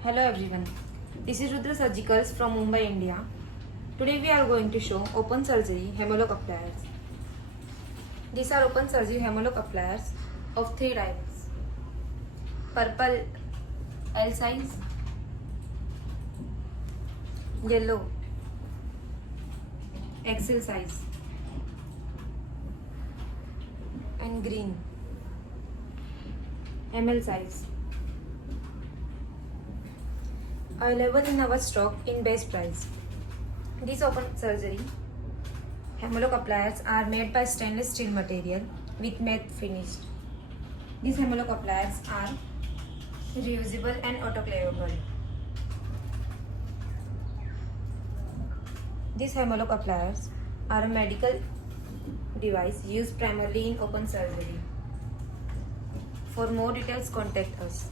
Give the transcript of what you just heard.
Hello everyone, this is Rudra Surgicals from Mumbai, India. Today we are going to show open surgery hemlock appliers. These are open surgery hemlock appliers of 3 types: purple L size, yellow XL size, and green ML size. Available in our stock in best price. These open surgery hemlock appliers are made by stainless steel material with matte finish. These hemlock appliers are reusable and autoclavable. These hemlock appliers are a medical device used primarily in open surgery. For more details, contact us.